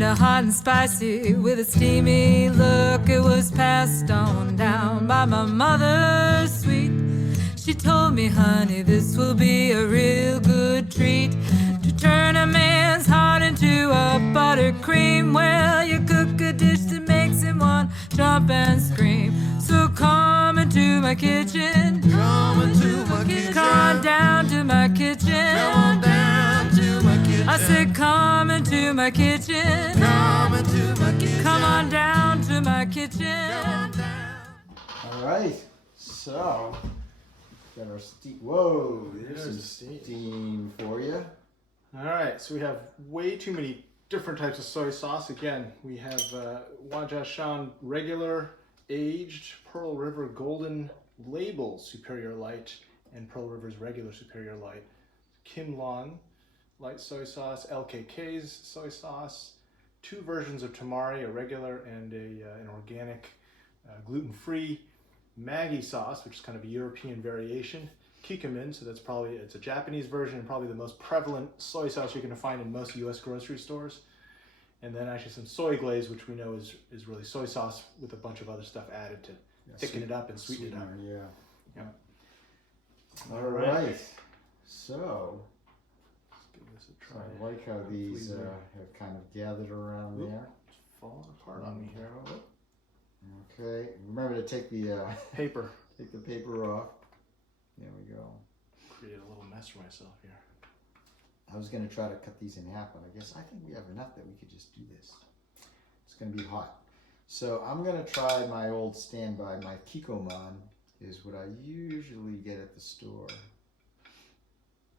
tender, hot and spicy, with a steamy look. It was passed on down by my mother, sweet. She told me, honey, this will be a real good treat, to turn a man's heart into a buttercream. Well, you cook a dish that makes him want jump and scream. So come into my kitchen, Come into my kitchen. come on down to my kitchen. Come on down to my kitchen. I said, come into my kitchen. Come into my kitchen. Come on down to my kitchen. All right, so got our steam. Whoa, there's some steam for you. All right, so we have way too many different types of soy sauce. Again, we have Wajashan regular, aged, Pearl River Golden Label Superior Light, and Pearl River's regular Superior Light, Kim Long light soy sauce, LKK's soy sauce, two versions of tamari, a regular and an organic, gluten-free, Maggi sauce, which is kind of a European variation, Kikkoman, so it's a Japanese version and probably the most prevalent soy sauce you're going to find in most U.S. grocery stores. And then actually some soy glaze, which we know is really soy sauce with a bunch of other stuff added to thicken it up and sweeten it up. Yeah. Yeah. All right. So Let's give this a try. I like how these have kind of gathered around there. It's falling apart on me here. Okay. Remember to take the Paper. take the paper off. There we go. Create a little mess for myself here. I was going to try to cut these in half, but I guess I think we have enough that we could just do this. It's going to be hot. So I'm going to try my old standby. My Kikkoman is what I usually get at the store.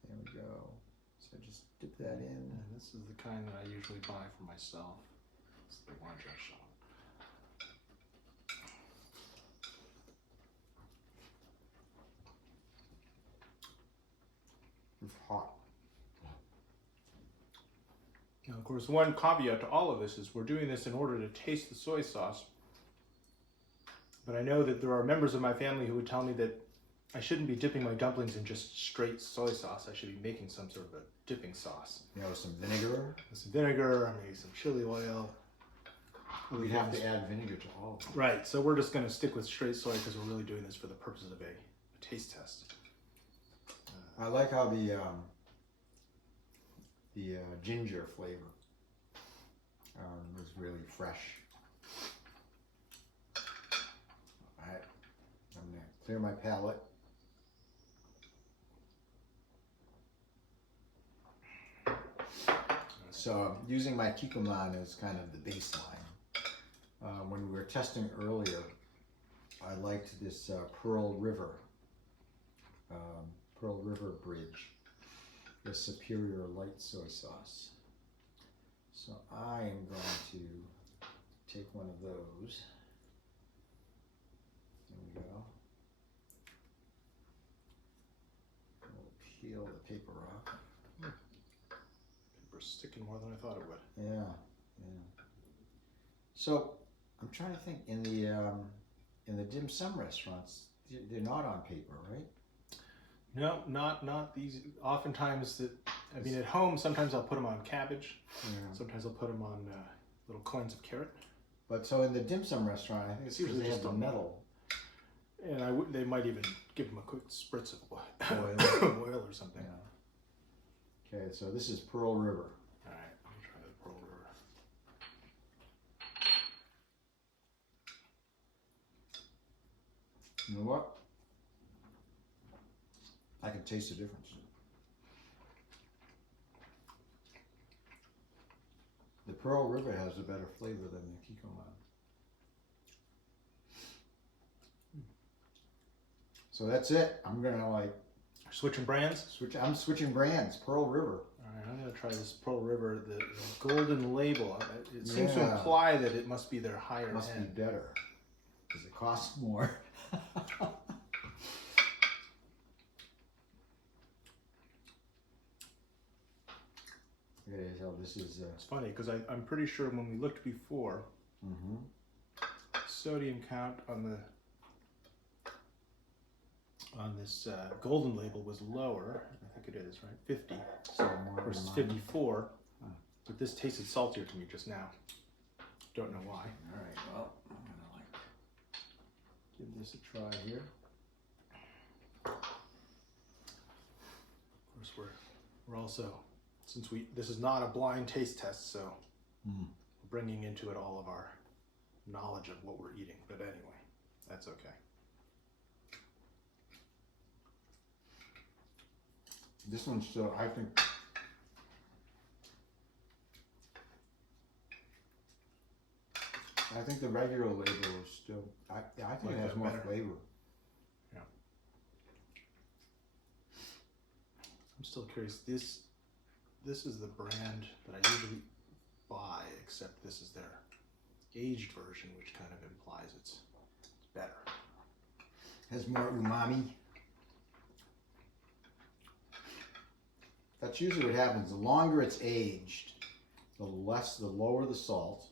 There we go. So just dip that in. And this is the kind that I usually buy for myself. It's the Wajashan. It's hot. Now, of course, one caveat to all of this is we're doing this in order to taste the soy sauce. But I know that there are members of my family who would tell me that I shouldn't be dipping my dumplings in just straight soy sauce. I should be making some sort of a dipping sauce. You know, some vinegar. With some vinegar, maybe some chili oil. We have to add vinegar to all of them. Right, so we're just going to stick with straight soy because we're really doing this for the purposes of a taste test. I like how the ginger flavor is really fresh. All right, I'm gonna clear my palate. So using my Kikkoman as kind of the baseline. When we were testing earlier, I liked this Pearl River Bridge, the Superior Light Soy Sauce. So I am going to take one of those. There we go. We'll peel the paper off. Paper's sticking more than I thought it would. Yeah. So I'm trying to think, in the dim sum restaurants, they're not on paper, right? No, not these. Oftentimes, at home, sometimes I'll put them on cabbage. Yeah. Sometimes I'll put them on little clones of carrot. But so in the dim sum restaurant, I think it's usually they have just the on metal. And they might even give them a quick spritz of oil, oil or something. Yeah. Okay, so this is Pearl River. All right, let me try the Pearl River. You know what? I can taste the difference. The Pearl River has a better flavor than the Kikkoman. So that's it. I'm gonna Switching brands? I'm switching brands. Pearl River. All right, I'm going to try this Pearl River, the golden label. It seems to Yeah. imply that it must be their higher Must end. be better because it costs more. Okay, so this is. It's funny because I'm pretty sure when we looked before, sodium count on this golden label was lower. I think it is, right? 50 So more versus than 54. But this tasted saltier to me just now. Don't know why. All right, well, I'm gonna give this a try here. Of course, we're also, since this is not a blind taste test, so we're bringing into it all of our knowledge of what we're eating. But anyway, that's okay. This one's still, I think. I think the regular label is still. I think Like it has that more better. flavor. Yeah. I'm still curious. This is the brand that I usually buy, except this is their aged version, which kind of implies it's better. Has more umami. That's usually what happens. The longer it's aged, the lower the salt.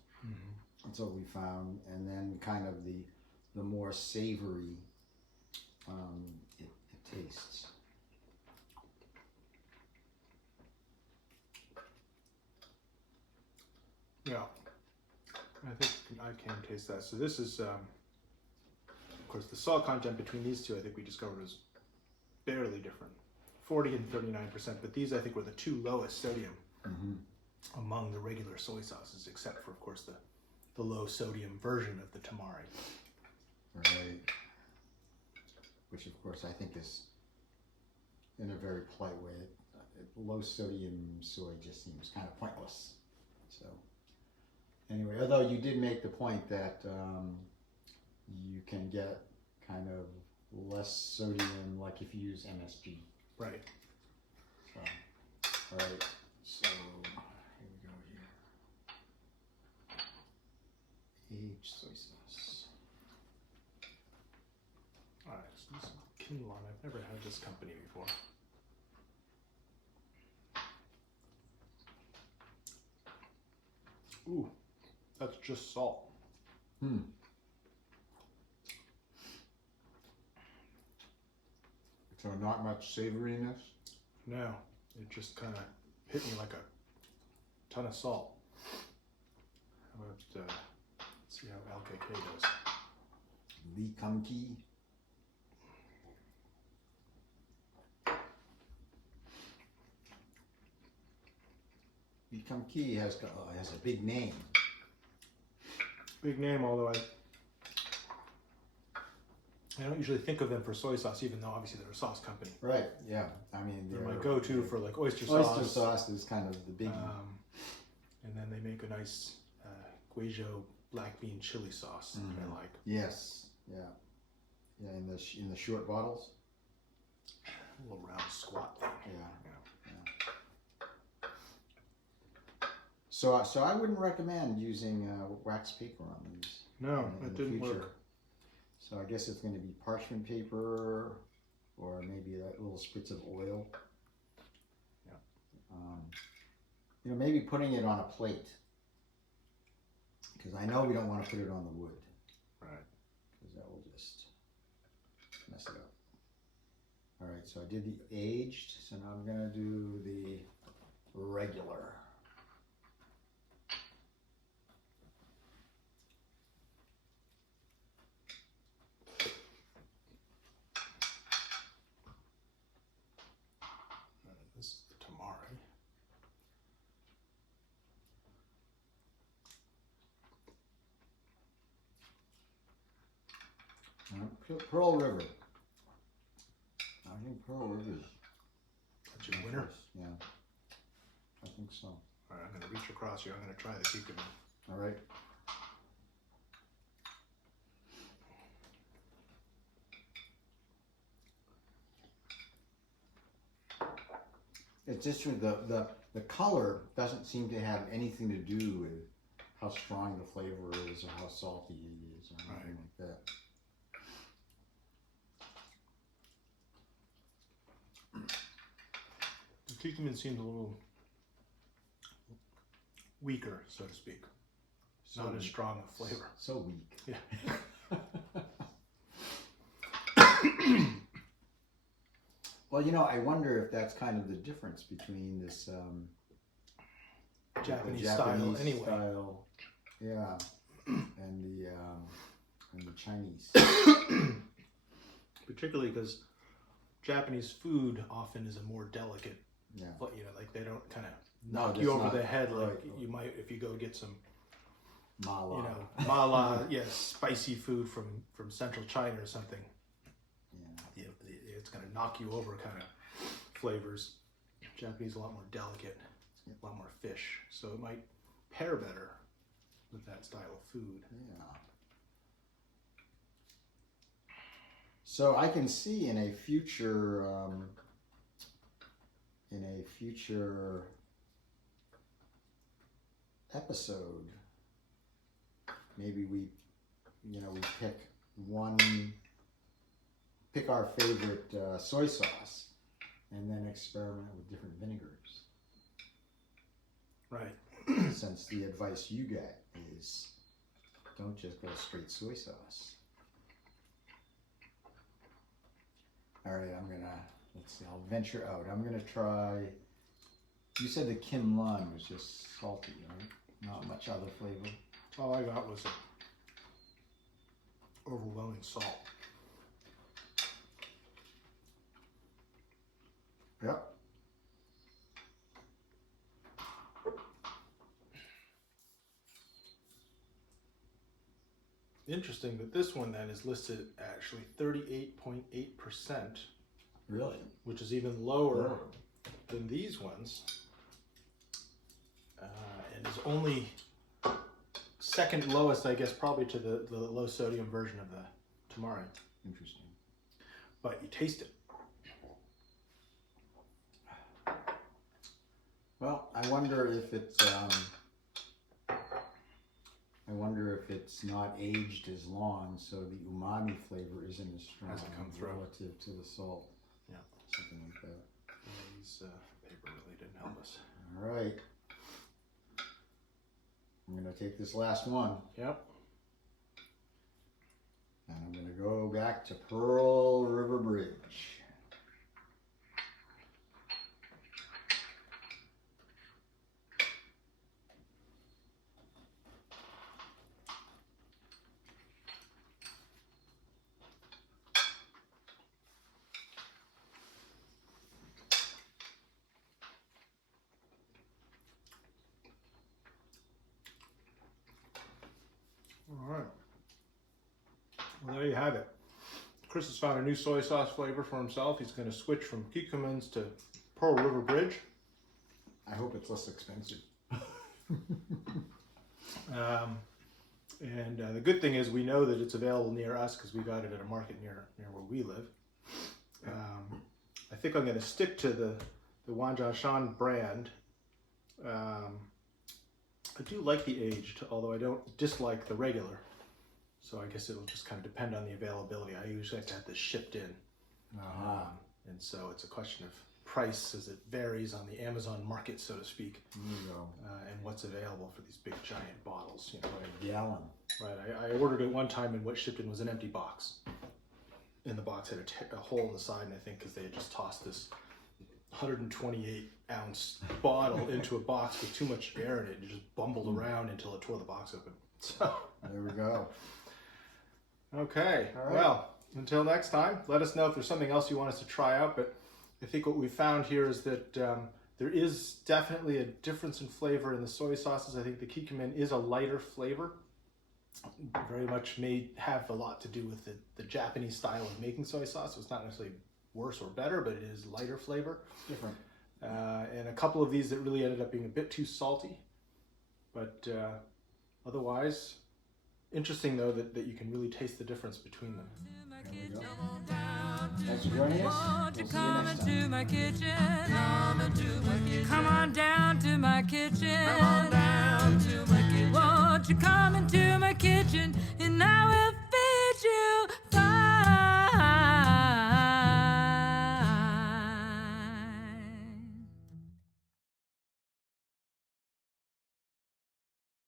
That's what we found, and then kind of the more savory it tastes. Yeah, I think I can taste that. So this is, of course, the salt content between these two, I think we discovered was barely different, 40 and 39%. But these, I think, were the two lowest sodium among the regular soy sauces, except for, of course, the low sodium version of the tamari. Right. Which, of course, I think is, in a very polite way, low sodium soy just seems kind of pointless. So, anyway, although you did make the point that you can get kind of less sodium, like if you use MSG. Right. So, all right. So, here we go here. Aged soy sauce. All right, so this is Kinlon. I've never had this company before. Ooh, that's just salt. So not much savoriness. No, it just kind of hit me like a ton of salt. How about, let's see how LKK does. Lee Kum Kee. Lee Kum Kee has a big name. Big name, although I don't usually think of them for soy sauce, even though obviously they're a sauce company. Right. Yeah. I mean, They're my go-to for like oyster oyster sauce. sauce is kind of the big. And then they make a nice Guizhou black bean chili sauce that I like. Yes. Yeah. Yeah. In the short bottles. A little round squat thing. Yeah. So I wouldn't recommend using wax paper on these. No, in it the didn't future. work. So I guess it's going to be parchment paper, or maybe that little spritz of oil. Yeah. Maybe putting it on a plate, because I know we don't want to put it on the wood, Right. because that will just mess it up. All right, so I did the aged, so now I'm going to do the regular. This is the tamari. Pearl River. I think Pearl River is That's your winner. Yeah, I think so. All right, I'm going to reach across here. I'm going to try the cucumber. All right. It's just the color doesn't seem to have anything to do with how strong the flavor is or how salty it is or anything like that. The cucumber seems a little weaker, so to speak. Not as strong a flavor. So weak. Yeah. Well, I wonder if that's kind of the difference between this Japanese style anyway. style, yeah, and the Chinese. Particularly because Japanese food often is a more delicate, Yeah. but like they don't kind of No, knock that's you over not- the head like right. you might if you go get some, Mala. mala, spicy food from central China or something. Yeah. It's going to knock you over kind of flavors. Japanese a lot more delicate, a lot more fish, so it might pair better with that style of food. Yeah. So I can see in a future episode, maybe we pick our favorite soy sauce, and then experiment with different vinegars. Right. Since the advice you get is, don't just go straight soy sauce. All right, let's see, I'll venture out. I'm gonna try, you said the Kim Lun was just salty, right? Not much other flavor. All I got was overwhelming salt. Yep. Interesting that this one then is listed at actually 38.8%, Really? which is even lower than these ones, and is only second lowest, I guess, probably to the low sodium version of the tamari. Interesting. But you taste it. Well, I wonder if it's not aged as long, so the umami flavor isn't as strong. Hasn't come through. Relative to the salt. Yeah. Something like that. These paper really didn't help us. All right. I'm gonna take this last one, Yep. and I'm gonna go back to Pearl River Bridge. All right. Well, there you have it. Chris has found a new soy sauce flavor for himself. He's going to switch from Kikkoman's to Pearl River Bridge. I hope it's less expensive. And the good thing is we know that it's available near us because we got it at a market near where we live. I think I'm going to stick to the Wanjiashan brand. I do like the aged, although I don't dislike the regular. So I guess it'll just kind of depend on the availability. I usually have to have this shipped in. And so it's a question of price as it varies on the Amazon market, so to speak, There you go. and what's available for these big giant bottles. A gallon. Right. I ordered it one time, and what shipped in was an empty box. And the box had a hole in the side, and I think because they had just tossed this 128-ounce bottle into a box with too much air in it, and it just bumbled around until it tore the box open. So, There we go. okay. All right. Well, until next time, let us know if there's something else you want us to try out. But I think what we found here is that there is definitely a difference in flavor in the soy sauces. I think the Kikkoman is a lighter flavor. Very much may have a lot to do with the Japanese style of making soy sauce. So it's not necessarily worse or better, but it is lighter flavor. It's different. And a couple of these that really ended up being a bit too salty. But otherwise, interesting though that you can really taste the difference between them. There we go. Thanks for joining us. Won't We'll you see you come next time. into my kitchen? Come on down to my kitchen. Come on down to my kitchen. Won't you come into my kitchen? And I will